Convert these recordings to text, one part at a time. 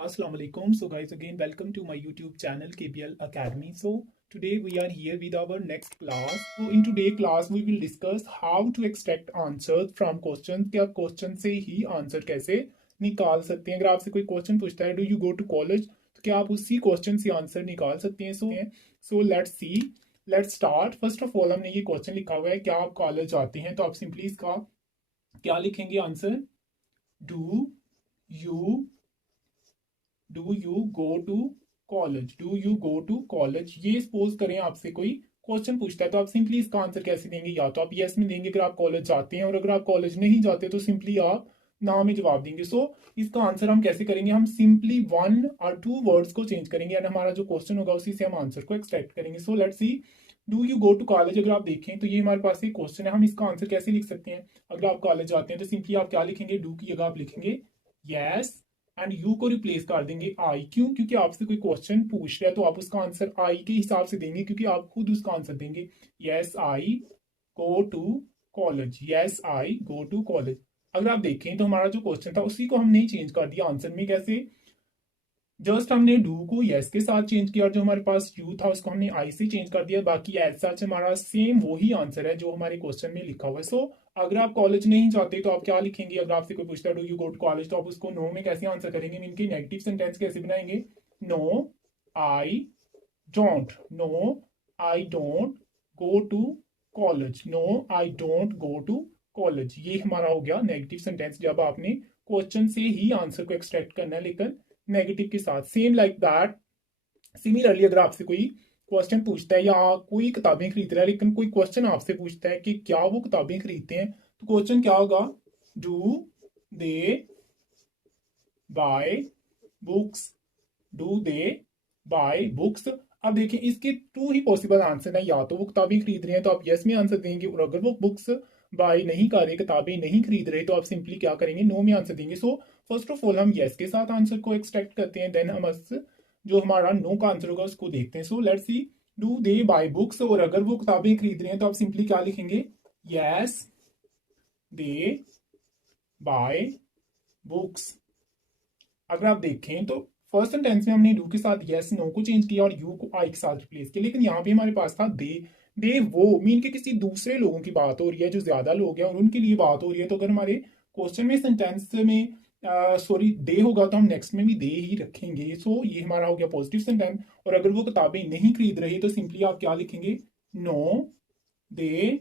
Assalamu alaikum. So guys, again welcome to my YouTube channel KBL Academy. So today we are here with our next class. So in today's class we will discuss how to extract answers from questions. कि आप question से ही answer कैसे निकाल सकते हैं. अगर आपसे कोई क्वेश्चन पूछता है do you go to college, तो क्या आप उसी क्वेश्चन से आंसर निकाल सकते हैं. So let's C, let's start. First of all हमने ये क्वेश्चन लिखा हुआ है क्या आप कॉलेज जाते हैं, तो आप सिंपली इसका क्या लिखेंगे answer. Do you do you go to college, do you go to college. ये सपोज करें आपसे कोई क्वेश्चन पूछता है तो आप सिंपली इसका आंसर कैसे देंगे. या तो आप यस में देंगे अगर आप कॉलेज जाते हैं, और अगर आप कॉलेज नहीं जाते तो सिंपली आप ना में जवाब देंगे. इसका आंसर हम कैसे करेंगे, हम सिंपली वन और टू वर्ड्स को चेंज करेंगे एंड हमारा जो क्वेश्चन होगा उसी से हम आंसर को एक्सट्रैक्ट करेंगे. So let's see, do you go to college. अगर आप देखें तो ये हमारे पास एक क्वेश्चन है, हम इसका आंसर कैसे लिख सकते हैं. अगर आप कॉलेज जाते हैं तो सिंपली आप क्या लिखेंगे, डू की जगह आप लिखेंगे यस एंड यू को रिप्लेस कर देंगे आई. क्यों, क्योंकि आपसे कोई क्वेश्चन पूछ रहा है तो आप उसका आंसर आई के हिसाब से देंगे, क्योंकि आप खुद उसका आंसर देंगे. Yes I go to college, yes I go to college. अगर आप देखें तो हमारा जो क्वेश्चन था उसी को हमने चेंज कर दिया आंसर में. कैसे, जस्ट हमने डू को यस के साथ चेंज किया और जो हमारे पास यू था उसको हमने आई से चेंज कर दिया. बाकी एज सच हमारा सेम वही आंसर है जो हमारे क्वेश्चन में लिखा हुआ है. अगर आप कॉलेज नहीं जाते तो आप क्या लिखेंगे. अगर आपसे कोई पूछता है do you go to college, तो आप उसको नो में कैसे आंसर करेंगे, इनके नेगेटिव सेंटेंस कैसे बनाएंगे. No I don't, no I don't go to college, no I don't go to college. ये हमारा हो गया नेगेटिव सेंटेंस जब आपने क्वेश्चन से ही आंसर को एक्सट्रैक्ट करना है लेकिन नेगेटिव के साथ. सेम लाइक दैट, सिमिलरली अगर आपसे कोई क्वेश्चन पूछता है या कोई किताबें खरीद रहा है लेकिन कोई क्वेश्चन आपसे पूछता है कि क्या वो किताबें खरीदते हैं, तो क्वेश्चन क्या होगा, do they buy books, do they buy books. अब देखिए इसके टू ही पॉसिबल आंसर है, या तो वो किताबें खरीद रहे हैं तो आप यस में आंसर देंगे, और अगर वो बुक्स बाय नहीं कर रहे, किताबें नहीं खरीद रहे, तो आप सिंपली क्या करेंगे, नो में आंसर देंगे. फर्स्ट ऑफ ऑल हम यस के साथ आंसर को एक्सट्रैक्ट करते हैं, देन हम जो हमारा नो का आंसर होगा उसको देखते हैं. So let's see, do they buy books, और अगर वो किताबें खरीद रहे हैं तो आप सिंपली क्या लिखेंगे, यस दे बाय बुक्स. अगर आप देखें तो फर्स्ट सेंटेंस में हमने डू के साथ यस नो को चेंज किया और यू को आई के साथ रिप्लेस किया, लेकिन यहाँ पे हमारे पास था दे. दे वो मीन के किसी दूसरे लोगों की बात हो रही है जो ज्यादा लोग हैं और उनके लिए बात हो रही है. तो अगर हमारे क्वेश्चन में सेंटेंस में सॉरी दे होगा तो हम नेक्स्ट में भी दे ही रखेंगे. ये हमारा हो गया पॉजिटिव सेंटेंस. और अगर वो किताबें नहीं खरीद रहे तो सिंपली आप क्या लिखेंगे, no they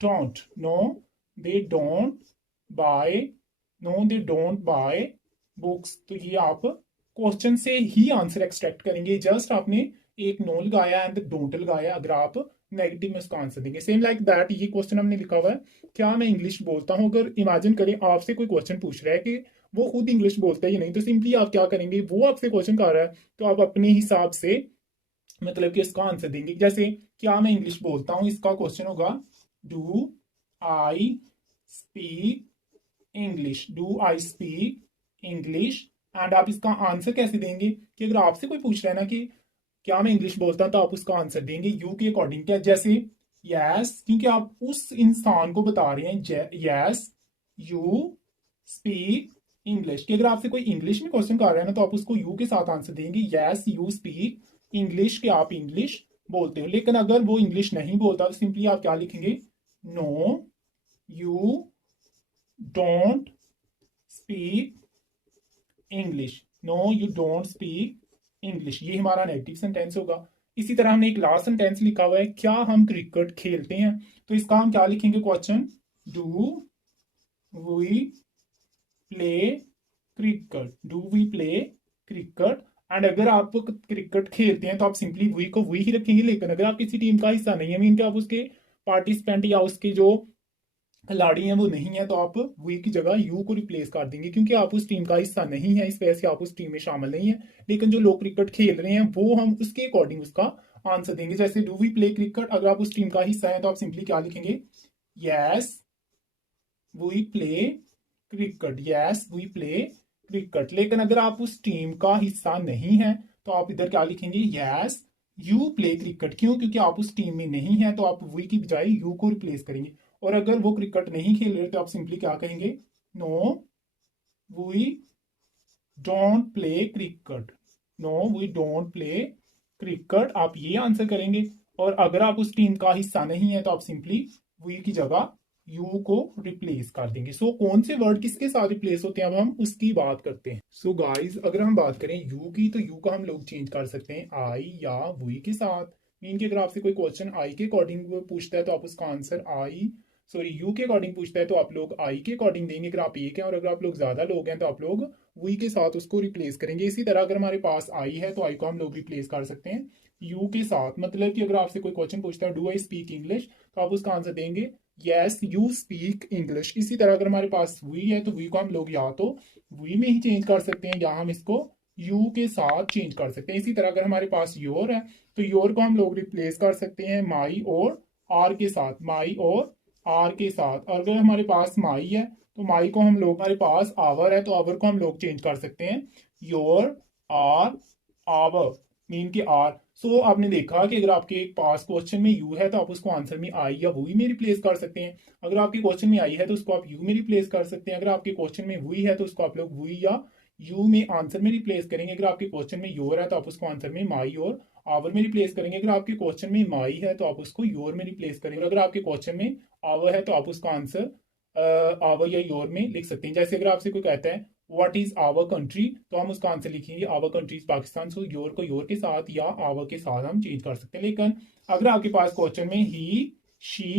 don't, no they don't buy, no they don't buy books. तो ये आप क्वेश्चन से ही आंसर एक्सट्रैक्ट करेंगे, जस्ट आपने एक नो लगाया एंड डोंट लगाया अगर आप नेगेटिव में उसका आंसर देंगे. सेम लाइक दैट ये क्वेश्चन हमने लिखा हुआ है, क्या मैं इंग्लिश बोलता हूँ. अगर इमेजिन करें आपसे कोई क्वेश्चन पूछ रहा है कि वो खुद इंग्लिश बोलता है या नहीं, तो सिंपली आप क्या करेंगे, वो आपसे क्वेश्चन कर रहा है तो आप अपने हिसाब से मतलब कि इसका आंसर देंगे. जैसे क्या मैं इंग्लिश बोलता हूँ, इसका क्वेश्चन होगा do I speak English, do I speak English. And आप इसका आंसर कैसे देंगे, कि अगर आपसे कोई पूछ रहा है ना कि क्या मैं इंग्लिश बोलता हूं, तो आप उसका आंसर देंगे यू के अकॉर्डिंग. क्या, जैसे यस, क्योंकि आप उस इंसान को बता रहे हैं यस यू स्पीक इंग्लिश. कि अगर आपसे कोई इंग्लिश में क्वेश्चन कर रहा है ना तो आप उसको यू के साथ आंसर देंगे, यस यू स्पीक इंग्लिश, के आप इंग्लिश बोलते हो. लेकिन अगर वो इंग्लिश नहीं बोलता तो सिंपली आप क्या लिखेंगे, no you don't speak English, no you don't speak English. ये हमारा नेगेटिव सेंटेंस होगा. इसी तरह हमने एक लास्ट सेंटेंस लिखा हुआ है, क्या हम क्रिकेट खेलते हैं, तो इसका हम क्या लिखेंगे question, do we play cricket, do we play cricket. And अगर आप क्रिकेट खेलते हैं तो आप सिंपली वी को वी ही रखेंगे. लेकिन अगर आप किसी टीम का हिस्सा नहीं है, मीन कि आप उसके पार्टिसिपेंट या उसके जो खिलाड़ी हैं वो नहीं है, तो आप वी की जगह यू को रिप्लेस कर देंगे, क्योंकि आप उस टीम का हिस्सा नहीं है, इस वजह से आप उस टीम में शामिल नहीं है. लेकिन जो लोग क्रिकेट खेल रहे हैं वो हम उसके अकॉर्डिंग उसका आंसर देंगे. जैसे डू वी प्ले क्रिकेट, अगर आप उस टीम का हिस्सा है तो आप सिंपली क्या लिखेंगे, yes we play cricket, yes we play cricket. लेकिन अगर आप उस टीम का हिस्सा नहीं है तो आप इधर क्या लिखेंगे, यस यू प्ले क्रिकेट. क्यों, क्योंकि आप उस टीम में नहीं है, तो आप वी की बजाय यू को रिप्लेस करेंगे. और अगर वो क्रिकेट नहीं खेल रहे तो आप सिंपली क्या कहेंगे, no we don't play cricket, no we don't play cricket, आप ये आंसर करेंगे। और अगर आप उस टीम का हिस्सा नहीं है तो आप सिंपली वी की जगह यू को रिप्लेस कर देंगे। सो कौन से वर्ड किसके साथ रिप्लेस होते हैं अब हम उसकी बात करते हैं। सो गाइस अगर हम बात करें यू की तो यू का हम लोग चेंज कर सकते हैं आई या वी के साथ। मीन कि अगर आपसे कोई क्वेश्चन आई के अकॉर्डिंग पूछता है तो आप उसका आंसर आई सॉरी यू के अकॉर्डिंग पूछता है तो आप लोग आई के अकॉर्डिंग देंगे अगर आप एक हैं, और अगर आप लोग ज्यादा लोग हैं तो आप लोग वी के साथ उसको रिप्लेस करेंगे। इसी तरह अगर हमारे पास आई है तो आई को हम लोग रिप्लेस कर सकते हैं यू के साथ। मतलब कि अगर आपसे कोई क्वेश्चन पूछता है डू आई स्पीक इंग्लिश तो आप उसका आंसर देंगे यस यू स्पीक इंग्लिश। इसी तरह अगर हमारे पास वी है तो वी को हम लोग या तो वी में ही चेंज कर सकते हैं या हम इसको यू के साथ चेंज कर सकते हैं। इसी तरह अगर हमारे पास योर है तो योर को हम लोग रिप्लेस कर सकते हैं माई और आर के साथ, माई और आर के साथ। और अगर हमारे पास माई है तो माई को हम लोग, हमारे पास आवर है तो आवर को हम लोग चेंज कर सकते हैं योर आर आवर, मीन के आर। सो आपने देखा कि अगर आपके पास क्वेश्चन में यू है तो आप उसको आंसर में आई या वही में रिप्लेस कर सकते हैं। अगर आपके क्वेश्चन में आई है तो उसको आप यू में रिप्लेस कर सकते हैं। अगर आपके क्वेश्चन में वही है तो उसको आप लोग वही या यू में आंसर में रिप्लेस करेंगे। अगर आपके क्वेश्चन में योर है तो आप उसको आंसर में माई और आवर में रिप्लेस करेंगे। अगर आपके क्वेश्चन में माई है तो आप उसको योर में रिप्लेस करेंगे। अगर आपके क्वेश्चन में आवर है तो आप उसका आंसर आवर या योर में लिख सकते हैं। जैसे अगर आपसे कोई कहता है व्हाट इज आवर कंट्री तो हम उसका आंसर लिखेंगे our country is Pakistan. So your को योर के साथ या आवर के साथ हम चेंज कर सकते हैं। लेकिन अगर आपके पास क्वेश्चन में ही शी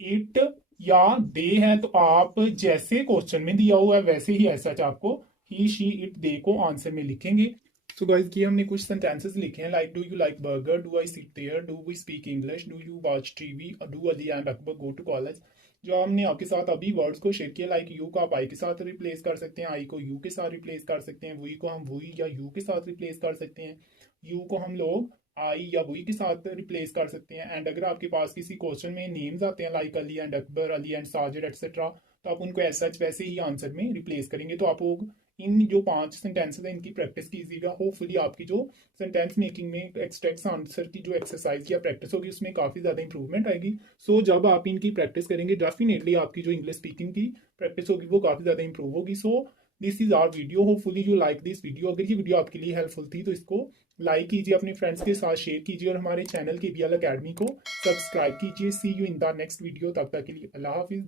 इट या दे है तो आप जैसे क्वेश्चन में दिया हुआ है वैसे ही ऐसा आपको ही शी इट दे को आंसर में लिखेंगे। सो गाइस ये हमने कुछ सेंटेंसेस लिखे हैं like do you like burger, do I sit there, do we speak English, do you watch TV, do Ali and Akbar go to college. जो हमने आपके साथ अभी वर्ड्स को शेयर किया लाइक यू को आप आई के साथ रिप्लेस कर सकते हैं, आई को यू के साथ रिप्लेस कर सकते हैं, वी को हम वी या यू के साथ रिप्लेस कर सकते हैं, यू को हम लोग आई या वी के साथ रिप्लेस कर सकते हैं। एंड अगर आपके पास किसी क्वेश्चन में नेम्स आते हैं like Ali and Akbar, Ali and Sajid etcetera तो आप उनको ऐसा वैसे ही आंसर में रिप्लेस करेंगे। तो आप लोग इन जो 5 सेंटेंसेस हैं इनकी प्रैक्टिस कीजिएगा। होपफुली आपकी जो सेंटेंस मेकिंग में एक्सट्रैक्ट आंसर की जो एक्सरसाइज या प्रैक्टिस होगी उसमें काफ़ी ज़्यादा इंप्रूवमेंट आएगी। सो जब आप इनकी प्रैक्टिस करेंगे डेफिनेटली आपकी जो इंग्लिश स्पीकिंग की प्रैक्टिस होगी वो काफ़ी ज़्यादा इंप्रूव होगी। So this is our video, hopefully you like this video. अगर ये वीडियो आपके लिए हेल्पफुल थी तो इसको लाइक कीजिए, अपने फ्रेंड्स के साथ शेयर कीजिए और हमारे चैनल KBL अकेडमी को सब्सक्राइब कीजिए। See you in the next video, तब तक के लिए अल्लाह हाफिज़।